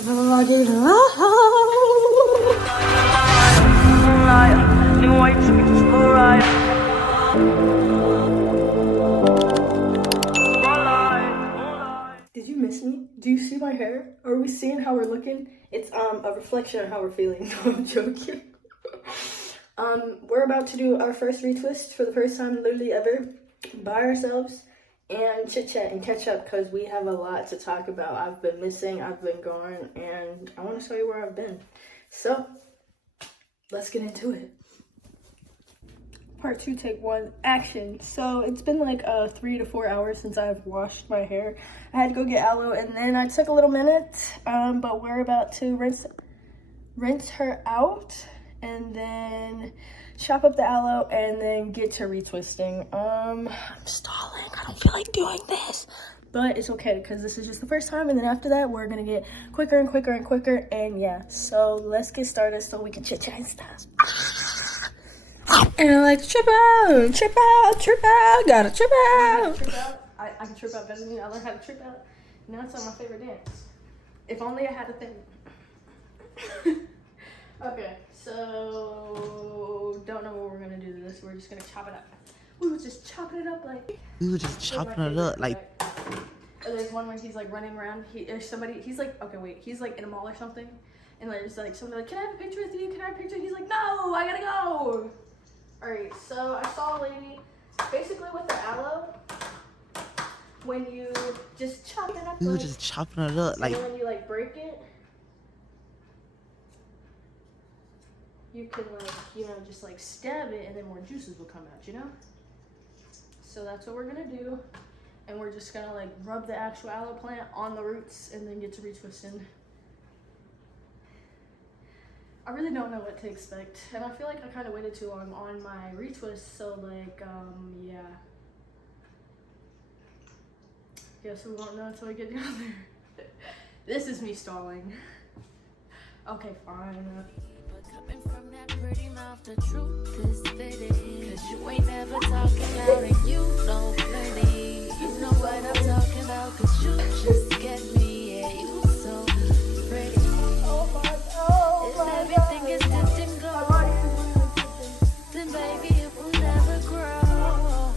Did you miss me? Do you see my hair? Are we seeing how we're looking? It's a reflection of how we're feeling. No, I'm joking. We're about to do our first retwist for the first time literally ever by ourselves and chit chat and catch up because we have a lot to talk about. I've been missing, I've been gone, and I want to show you where I've been. So let's get into it. Part 2, take 1, action. So it's been like 3 to 4 hours since I've washed my hair. I had to go get aloe and then I took a little minute, but we're about to rinse her out and then chop up the aloe and then get to retwisting. I'm stalling. I don't feel like doing this, but it's okay because this is just the first time, and then after that we're gonna get quicker and quicker and quicker, and yeah, so let's get started so we can chit chat and stuff. And I like trip out, trip out, trip out, gotta trip out. Trip out. I can trip out better than you. I learned how to trip out. Now it's like my favorite dance. If only I had a thing. Okay, so don't know what we're gonna do to this. We're just gonna chop it up. We were just chopping it up like. We were just chopping it up like. And there's one where he's like running around. He's like, okay, wait, he's like in a mall or something, and there's like somebody like, can I have a picture with you? Can I have a picture? He's like, no, I gotta go. Alright, so I saw a lady, basically with the aloe, when you just chop it up. We were just chopping it up like. And when you like break it, you can like, you know, just like stab it and then more juices will come out, you know? So that's what we're gonna do. And we're just gonna like rub the actual aloe plant on the roots and then get to retwisting. I really don't know what to expect, and I feel like I kind of waited too long on my retwist, so like, yeah. Guess we won't know until we get down there. This is me stalling. Okay, fine. Coming from that pretty mouth, the truth is fitting. Cause you ain't never talking loud and you know plenty. You know what I'm talking about, cause you just get me, yeah, you so pretty. Everything is dipped in gold. Then baby, it will never grow.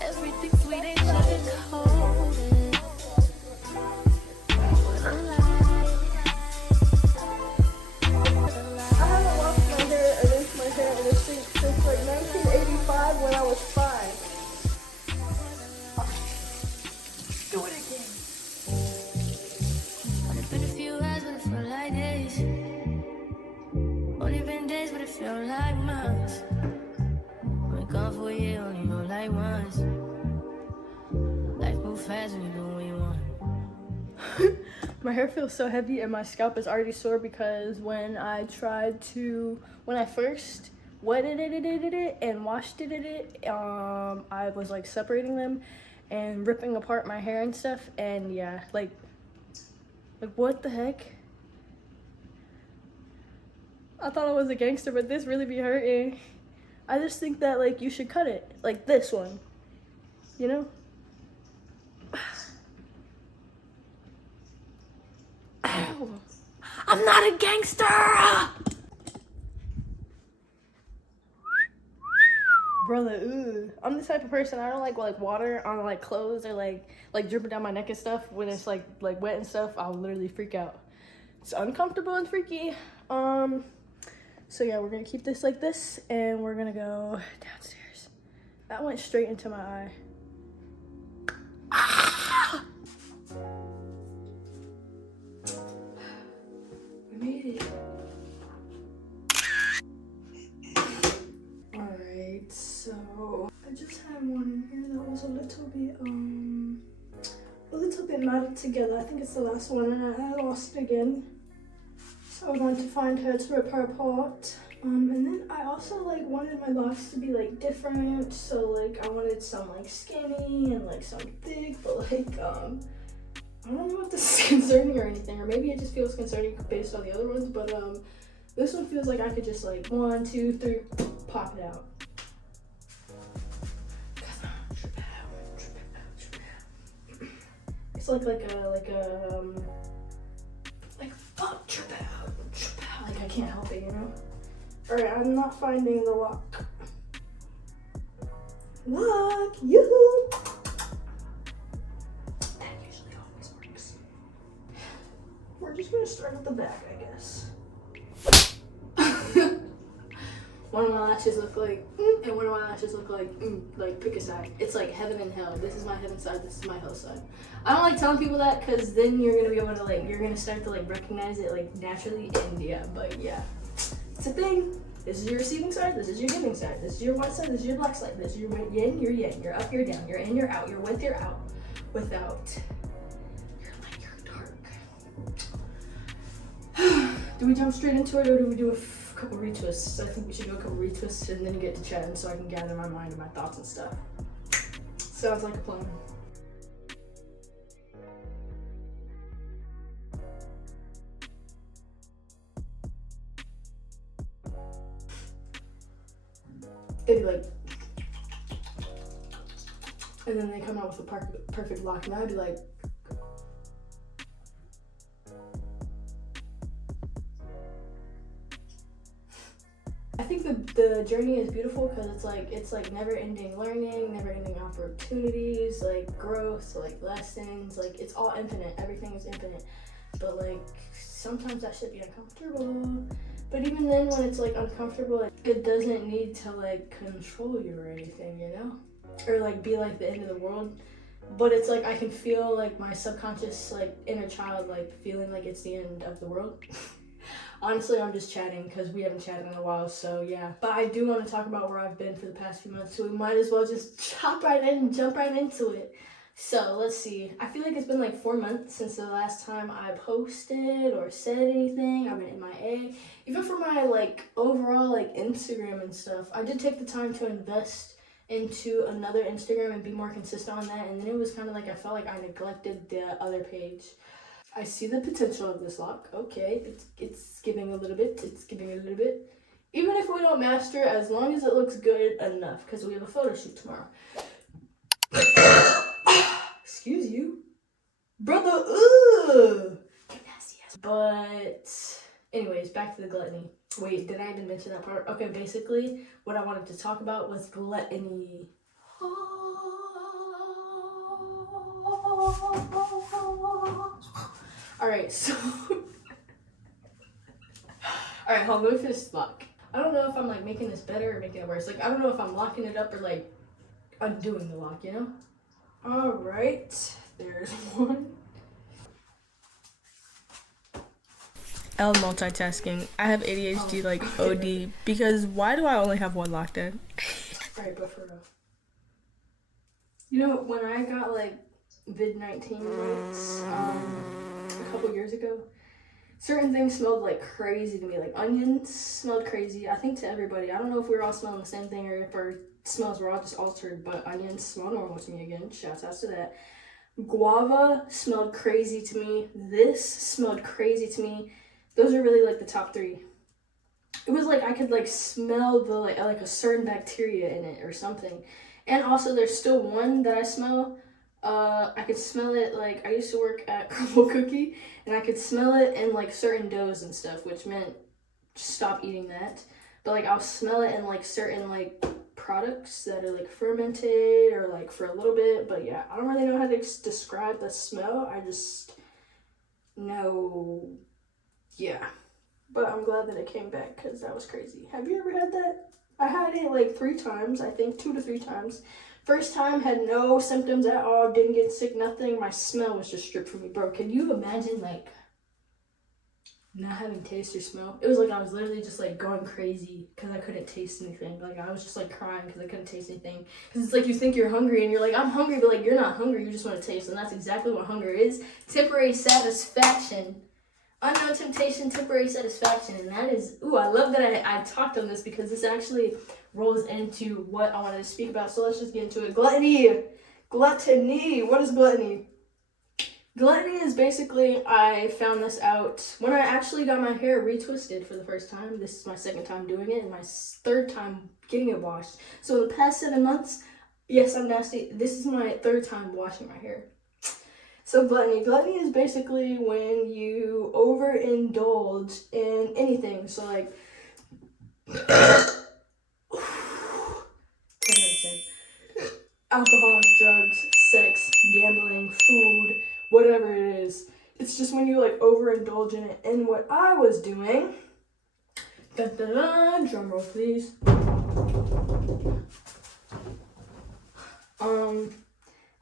Everything sweet ain't sugar coated. What a lie. I haven't washed my hair or rinsed my hair in a sink since like 1985 when I was 5. Do it again. Only been a few hours, but it felt like days. Only been days, but it felt like months. Been gone for a year, only know like once. Life moves fast when you do what you want. My hair feels so heavy and my scalp is already sore because when I first wetted it and washed it, I was like separating them and ripping apart my hair and stuff, and yeah, like what the heck? I thought I was a gangster, but this really be hurting. I just think that like you should cut it, like this one, you know? Ow. I'm not a gangster! Brother, ooh. I'm the type of person, I don't like water on like clothes or like dripping down my neck and stuff. When it's like wet and stuff, I'll literally freak out. It's uncomfortable and freaky. So yeah, we're gonna keep this like this and we're gonna go downstairs. That went straight into my eye. Ah! We made it. Alright, so I just had one in here that was a little bit knotted together. I think it's the last one and I lost it again. So I wanted to find her to rip her apart. And then I also like wanted my locks to be like different. So like I wanted some like skinny and like some thick, but like I don't know if this is concerning or anything, or maybe it just feels concerning based on the other ones, but this one feels like I could just like 1, 2, 3 pop it out. It's like a can't help it, you know? Alright, I'm not finding the lock. Lock, yoo-hoo! That usually always works. We're just gonna start at the back, I guess. One of my lashes look like and one of my lashes look like pick a side. It's like heaven and hell. This is my heaven side, this is my hell side. I don't like telling people that because then you're gonna be able to like, you're gonna start to like recognize it like naturally, and yeah, but yeah. It's a thing. This is your receiving side, this is your giving side, this is your white side, this is your black side, this is your yin, your yang, you're up, you're down, you're in, you're out, you're with, you're out, without, you're light, you're dark. Do we jump straight into it or do we do a couple retwists? I think we should do a couple retwists and then get to chatting so I can gather my mind and my thoughts and stuff. Sounds like a plan. They'd be like, and then they come out with a perfect lock, and I'd be like, I think the journey is beautiful because it's like never-ending learning, never-ending opportunities, like growth, like lessons, like it's all infinite. Everything is infinite, but like sometimes that should be uncomfortable. But even then, when it's like uncomfortable, it doesn't need to like control you or anything, you know, or like be like the end of the world. But it's like I can feel like my subconscious like inner child like feeling like it's the end of the world. Honestly, I'm just chatting because we haven't chatted in a while, so yeah. But I do want to talk about where I've been for the past few months, so we might as well just chop right in and jump right into it. So let's see. I feel like it's been like 4 months since the last time I posted or said anything. I've been MIA. Even for my like overall like Instagram and stuff, I did take the time to invest into another Instagram and be more consistent on that. And then it was kind of like I felt like I neglected the other page. I see the potential of this lock. Okay, it's giving a little bit. It's giving a little bit. Even if we don't master, as long as it looks good enough, because we have a photo shoot tomorrow. Excuse you, brother. Ooh, nasty ass. But anyways, back to the gluttony. Wait, did I even mention that part? Okay, basically, what I wanted to talk about was gluttony. Alright, so alright, hold on, let me finish this lock. I don't know if I'm like making this better or making it worse. Like I don't know if I'm locking it up or like undoing the lock, you know? Alright, there's one. L multitasking. I have ADHD like OD because why do I only have one locked in? Alright, but for real. You know, when I got like vid-19 rates a couple years ago, certain things smelled like crazy to me. Like onions smelled crazy, I think to everybody. I don't know if we were all smelling the same thing or if our smells were all just altered, but onions smell normal to me again. Shouts out to that. Guava smelled crazy to me. This smelled crazy to me. Those are really like the top 3. It was like I could like smell the like a certain bacteria in it or something. And also there's still one that I smell. I could smell it, like, I used to work at Crumble Cookie, and I could smell it in, like, certain doughs and stuff, which meant stop eating that. But, like, I'll smell it in, like, certain, like, products that are, like, fermented or, like, for a little bit. But, yeah, I don't really know how to describe the smell. I just know, yeah. But I'm glad that it came back, because that was crazy. Have you ever had that? I had it, like, 3 times, I think, 2 to 3 times. First time, had no symptoms at all, didn't get sick, nothing. My smell was just stripped from me, bro. Can you imagine, like, not having taste or smell? It was like I was literally just, like, going crazy because I couldn't taste anything. Like, I was just, like, crying because I couldn't taste anything. Because it's like you think you're hungry, and you're like, I'm hungry, but, like, you're not hungry. You just want to taste, and that's exactly what hunger is. Temporary satisfaction. Unknown temptation, temporary satisfaction. And that is, ooh, I love that I talked on this because this actually rolls into what I wanted to speak about. So let's just get into it. Gluttony. Gluttony. What is gluttony? Gluttony is basically, I found this out when I actually got my hair retwisted for the first time. This is my 2nd time doing it and my 3rd time getting it washed. So in the past 7 months, yes, I'm nasty. This is my 3rd time washing my hair. So gluttony is basically when you overindulge in anything. So like, 10 alcohol, drugs, sex, gambling, food, whatever it is. It's just when you like overindulge in it. And what I was doing, drum roll please.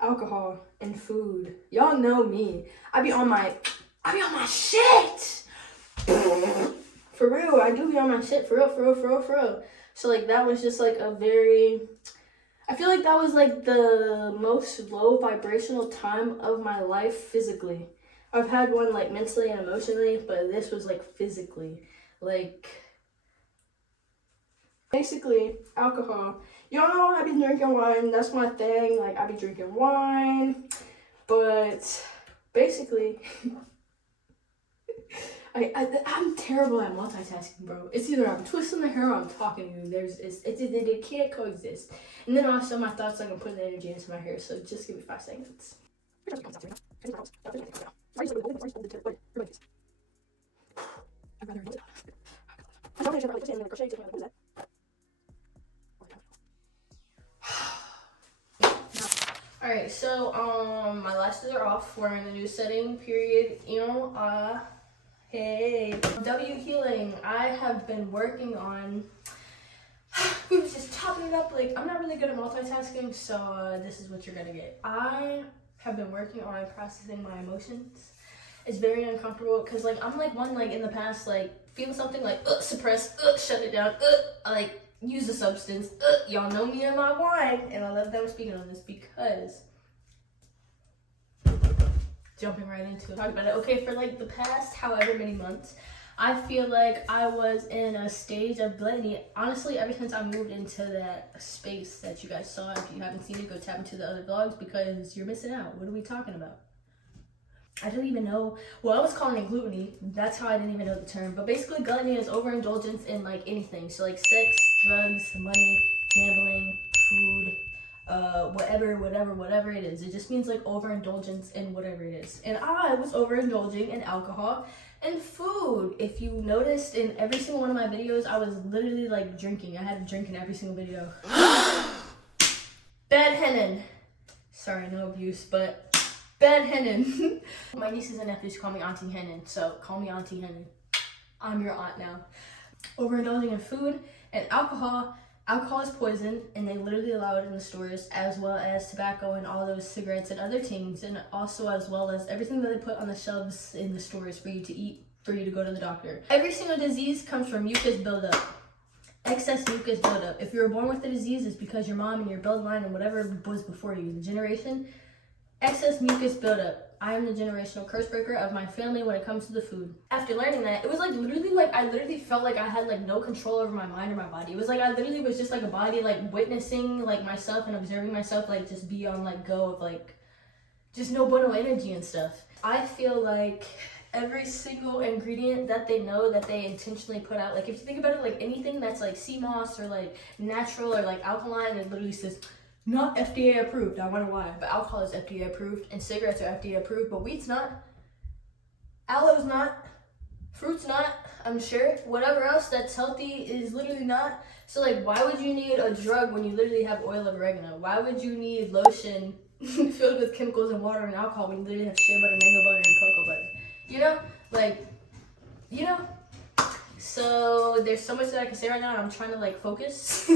Alcohol and food. Y'all know me. I be on my shit. For real, I do be on my shit. For real. So like that was just like I feel like that was like the most low vibrational time of my life physically. I've had one like mentally and emotionally, but this was like physically. Like basically alcohol. Y'all know I be drinking wine. That's my thing. Like I be drinking wine, but basically, I'm terrible at multitasking, bro. It's either I'm twisting the hair or I'm talking to you. They can't coexist. And then also my thoughts like I'm putting the energy into my hair. So just give me 5 seconds. Alright, so my lashes are off. We're in a new setting, period. Hey. W healing. I have been working on, we were just chopping it up. Like, I'm not really good at multitasking, so this is what you're gonna get. I have been working on processing my emotions. It's very uncomfortable because like I'm like one like in the past like feel something like suppress, shut it down, like use a substance. Y'all know me and my wine, and I love that I'm speaking on this because jumping right into it, talk about it. Okay, for like the past however many months, I feel like I was in a stage of gluttony. Honestly, ever since I moved into that space that you guys saw. If you haven't seen it, go tap into the other vlogs because you're missing out. What are we talking about? I didn't even know. Well, I was calling it gluttony. That's how I didn't even know the term. But basically, gluttony is overindulgence in like anything. So like sex, drugs, money, gambling, food, whatever it is. It just means like overindulgence in whatever it is. And I was overindulging in alcohol and food. If you noticed in every single one of my videos, I was literally like drinking. I had a drink in every single video. Bad hennin. Sorry, no abuse, but bad hennin. My nieces and nephews call me Auntie Hennin, so call me Auntie Hennin. I'm your aunt now. Overindulging in food and alcohol. Alcohol is poison, and they literally allow it in the stores, as well as tobacco and all those cigarettes and other things, and also as well as everything that they put on the shelves in the stores for you to eat, for you to go to the doctor. Every single disease comes from mucus buildup. Excess mucus buildup. If you were born with the disease, it's because your mom and your bloodline and whatever was before you, the generation, excess mucus buildup. I am the generational curse breaker of my family when it comes to the food. After learning that, it was like literally like I literally felt like I had like no control over my mind or my body. It was like I literally was just like a body like witnessing like myself and observing myself like just be on like go of like just no bueno energy and stuff. I feel like every single ingredient that they know that they intentionally put out, like if you think about it, like anything that's like sea moss or like natural or like alkaline, it literally says not FDA approved. I wonder why, but alcohol is FDA approved and cigarettes are FDA approved, but weed's not, aloe's not, fruit's not, I'm sure. Whatever else that's healthy is literally not. So like, why would you need a drug when you literally have oil of oregano? Why would you need lotion filled with chemicals and water and alcohol when you literally have shea butter, mango butter, and cocoa butter? You know, like, you know. So there's so much that I can say right now, and I'm trying to like focus.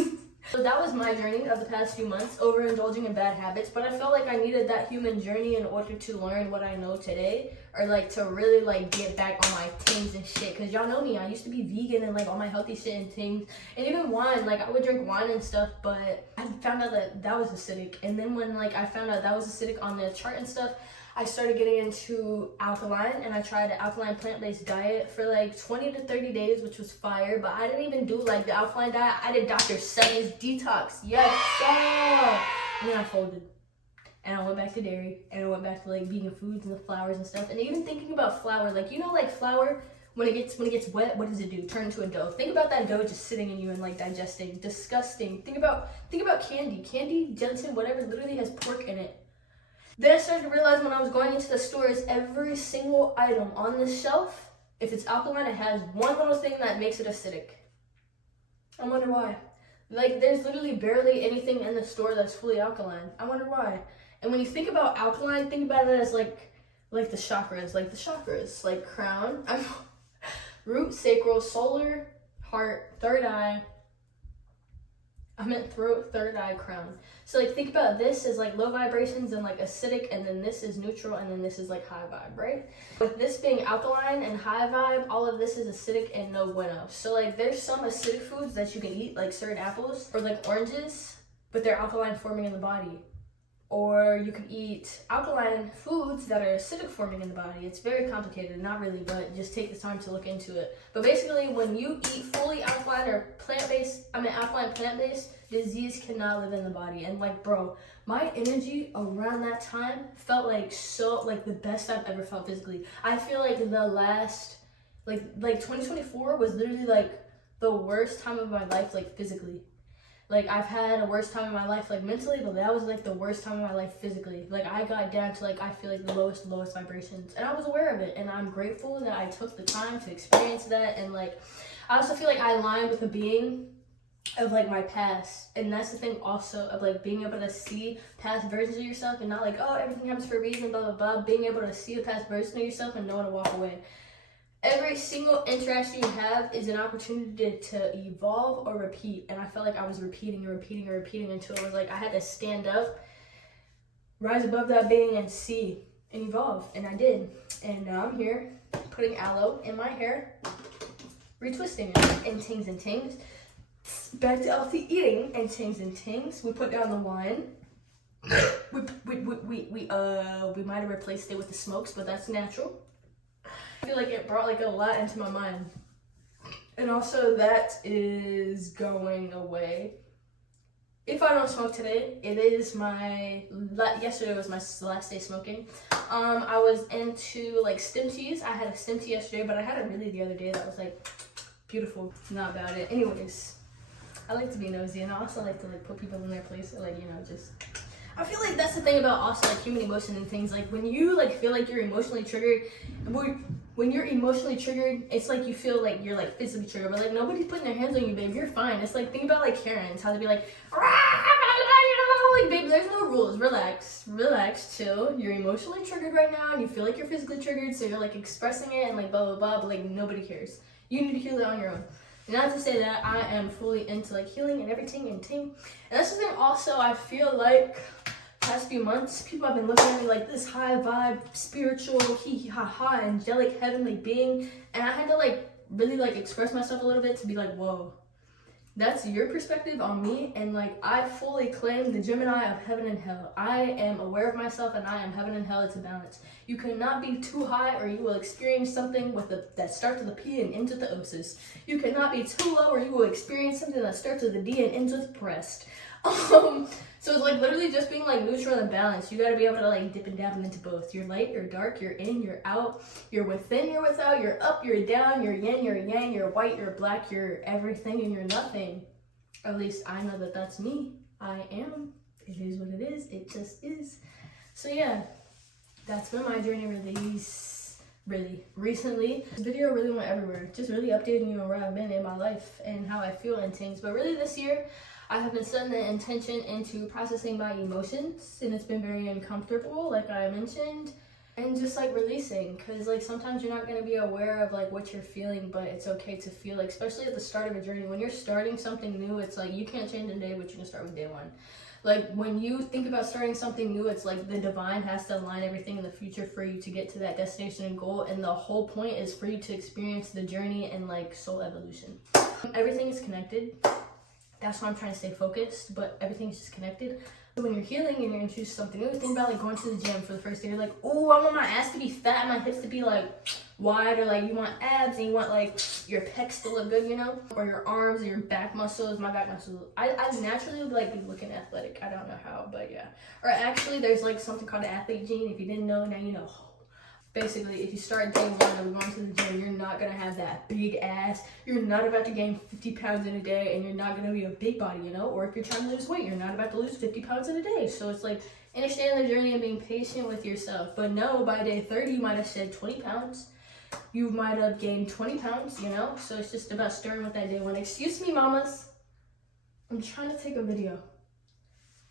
So that was my journey of the past few months, overindulging in bad habits, but I felt like I needed that human journey in order to learn what I know today, or like to really like get back on my things and shit, because y'all know me, I used to be vegan and like all my healthy shit and things, and even wine, like I would drink wine and stuff, but I found out that that was acidic, and then when like I found out that was acidic on the chart and stuff, I started getting into alkaline, and I tried an alkaline plant-based diet for like 20 to 30 days, which was fire, but I didn't even do like the alkaline diet. I did Dr. Seven's detox. Yes, sir. And then I folded, and I went back to dairy, and I went back to like vegan foods and the flours and stuff. And even thinking about flour, like, you know, like flour, when it gets wet, what does it do? Turn into a dough. Think about that dough just sitting in you and like digesting. Disgusting. Think about candy. Candy, gelatin, whatever, literally has pork in it. Then I started to realize when I was going into the stores, every single item on this shelf, if it's alkaline, it has one little thing that makes it acidic. I wonder why. Like, there's literally barely anything in the store that's fully alkaline. I wonder why. And when you think about alkaline, think about it as like the chakras, like crown, root, sacral, solar, heart, third eye. I meant throat, third eye, crown. So like think about this as like low vibrations and like acidic, and then this is neutral, and then this is like high vibe, right? With this being alkaline and high vibe, all of this is acidic and no bueno. So like there's some acidic foods that you can eat, like certain apples or like oranges, but they're alkaline forming in the body. Or you can eat alkaline foods that are acidic forming in the body. It's very complicated, not really, but just take the time to look into it. But basically, when you eat fully alkaline or alkaline plant-based, disease cannot live in the body. And like, bro, my energy around that time felt like the best I've ever felt physically. I feel like the last, like 2024 was literally like the worst time of my life, like physically. Like, I've had a worse time in my life, like, mentally, but that was, like, the worst time of my life physically. Like, I got down to, like, I feel like the lowest vibrations. And I was aware of it, and I'm grateful that I took the time to experience that. And, like, I also feel like I aligned with a being of, like, my past. And that's the thing also of, like, being able to see past versions of yourself and not, like, oh, everything happens for a reason, blah, blah, blah. Being able to see a past version of yourself and know when to walk away. Every single interaction you have is an opportunity to evolve or repeat. And I felt like I was repeating until it was like I had to stand up, rise above that being, and see and evolve. And I did. And now I'm here putting aloe in my hair, retwisting it, and tings and tings. Back to healthy eating and tings and tings. We put down the wine. We might have replaced it with the smokes, but that's natural. I feel like it brought like a lot into my mind. And also that is going away. If I don't smoke today, it is yesterday was my last day smoking. I was into like stem teas. I had a stem tea yesterday, but I had it really the other day that was like beautiful. Not about it. Anyways, I like to be nosy, and I also like to like put people in their place, like, you know, just. I feel like that's the thing about also like human emotion and things. Like when you like feel like you're emotionally triggered, when you're emotionally triggered, it's like you feel like you're like physically triggered, but like nobody's putting their hands on you, babe. You're fine. It's like, think about like Karens, how they be like, babe, there's no rules. Relax, chill. You're emotionally triggered right now, and you feel like you're physically triggered, so you're like expressing it and like blah blah blah, but like nobody cares. You need to heal it on your own. And not to say that I am fully into like healing and everything and ting. And that's the thing also, I feel like past few months, people have been looking at me like this high vibe, spiritual, ha, angelic, heavenly being. And I had to like really like express myself a little bit to be like, whoa, that's your perspective on me. And like, I fully claim the Gemini of heaven and hell. I am aware of myself, and I am heaven and hell. It's a balance. You cannot be too high, or you will experience something that starts with a P and ends with the O's. You cannot be too low, or you will experience something that starts with a D and ends with breast. So it's like literally just being like neutral and balanced. You gotta be able to like dip and dabble into both. You're light, you're dark, you're in, you're out, you're within, you're without, you're up, you're down, you're yin, you're yang, you're white, you're black, you're everything, and you're nothing. At least I know that that's me. I am. It is what it is. It just is. So yeah, that's been my journey really recently. This video really went everywhere. Just really updating you on where I've been in my life and how I feel and things. But really this year, I have been setting the intention into processing my emotions, and it's been very uncomfortable, like I mentioned, and just like releasing, because like sometimes you're not going to be aware of like what you're feeling, but it's okay to feel, like especially at the start of a journey. When you're starting something new, it's like you can't change in a day, but you can start with day one. Like when you think about starting something new, it's like the divine has to align everything in the future for you to get to that destination and goal, and the whole point is for you to experience the journey and like soul evolution. Everything is connected. That's why I'm trying to stay focused, but everything's just connected. So when you're healing and you're introduced to something new, think about like going to the gym for the first day. You're like, oh, I want my ass to be fat and my hips to be like wide, or like you want abs and you want like your pecs to look good, you know? Or your arms or your back muscles. My back muscles, I naturally like be looking athletic. I don't know how, but yeah. Or actually there's like something called the athlete gene. If you didn't know, now you know. Basically, if you start day one of going to the gym, you're not going to have that big ass. You're not about to gain 50 pounds in a day, and you're not going to be a big body, you know? Or if you're trying to lose weight, you're not about to lose 50 pounds in a day. So it's like, understand the journey and being patient with yourself. But no, by day 30, you might have shed 20 pounds. You might have gained 20 pounds, you know? So it's just about starting with that day one. Excuse me, mamas. I'm trying to take a video.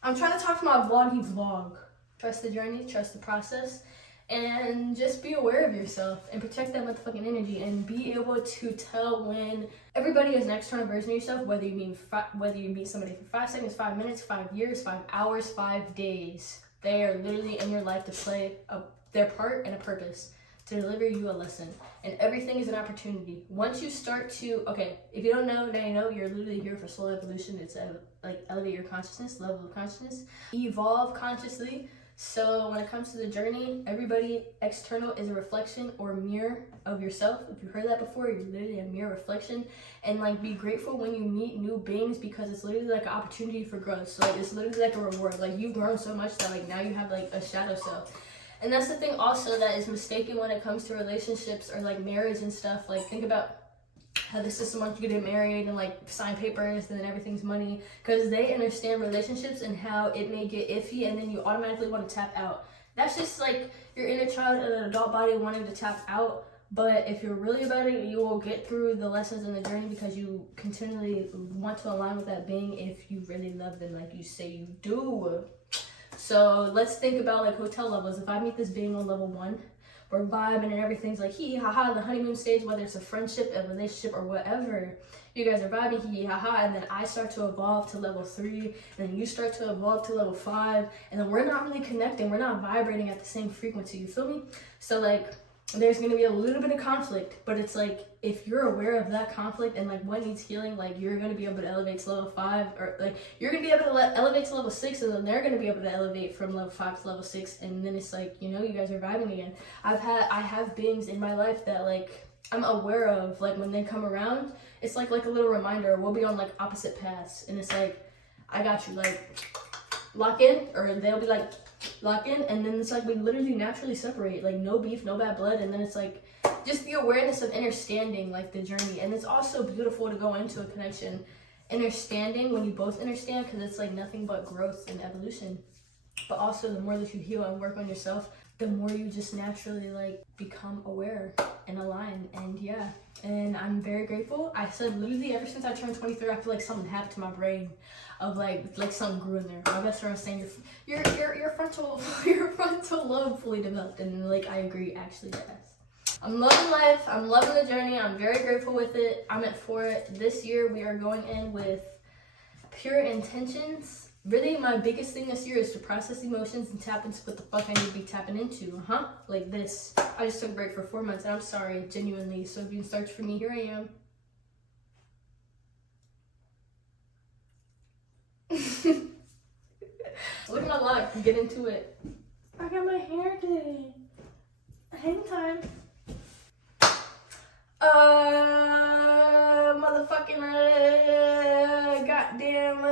I'm trying to talk to my vloggy vlog. Trust the journey, trust the process, and just be aware of yourself and protect that motherfucking energy and be able to tell when everybody is an external version of yourself, whether you meet somebody for 5 seconds, 5 minutes, 5 years, 5 hours, 5 days. They are literally in your life to play their part and a purpose, to deliver you a lesson. And everything is an opportunity. Once you start to, okay, if you don't know, now you know, you're literally here for soul evolution. It's like elevate your consciousness, level of consciousness, evolve consciously. So when it comes to the journey, everybody external is a reflection or mirror of yourself. If you've heard that before, you're literally a mirror reflection. And like, be grateful when you meet new beings, because it's literally like an opportunity for growth. So like, it's literally like a reward. Like, you've grown so much that like now you have like a shadow self. And that's the thing also that is mistaken when it comes to relationships or like marriage and stuff. Like, think about how the system wants you to get married and like sign papers and then everything's money, because they understand relationships and how it may get iffy and then you automatically want to tap out. That's just like your inner child in an adult body wanting to tap out. But if you're really about it, you will get through the lessons in the journey because you continually want to align with that being if you really love them like you say you do. So let's think about like hotel levels. If I meet this being on level 1, we're vibing and everything's like hee haha, the honeymoon stage, whether it's a friendship, a relationship, or whatever. You guys are vibing hee haha, and then I start to evolve to level 3, and then you start to evolve to level 5, and then we're not really connecting, we're not vibrating at the same frequency, you feel me? So like, there's gonna be a little bit of conflict, but it's like, if you're aware of that conflict and like what needs healing, like you're gonna be able to elevate to level 5, or like you're gonna be able to elevate to level 6, and then they're gonna be able to elevate from level 5 to level 6, and then it's like, you know, you guys are vibing again. I have beings in my life that like I'm aware of, like when they come around, it's like a little reminder. We'll be on like opposite paths, and it's like, I got you, like lock in, or they'll be like lock in, and then it's like we literally naturally separate, like no beef, no bad blood. And then it's like just the awareness of understanding like the journey. And it's also beautiful to go into a connection understanding when you both understand, because it's like nothing but growth and evolution. But also the more that you heal and work on yourself, the more you just naturally like become aware and align. And yeah, and I'm very grateful. I said literally ever since I turned 23, I feel like something happened to my brain, of like something grew in there. My best friend was saying your frontal lobe fully developed, and like I agree, actually, yes. I'm loving life, I'm loving the journey, I'm very grateful with it. I'm meant for it. This year we are going in with pure intentions. Really, my biggest thing this year is to process emotions and tap into what the fuck I need to be tapping into, like this. I just took a break for 4 months, and I'm sorry, genuinely. So if you can search for me, here I am. Look at my lock, get into it. I got my hair today. Hang time. Motherfucking goddamn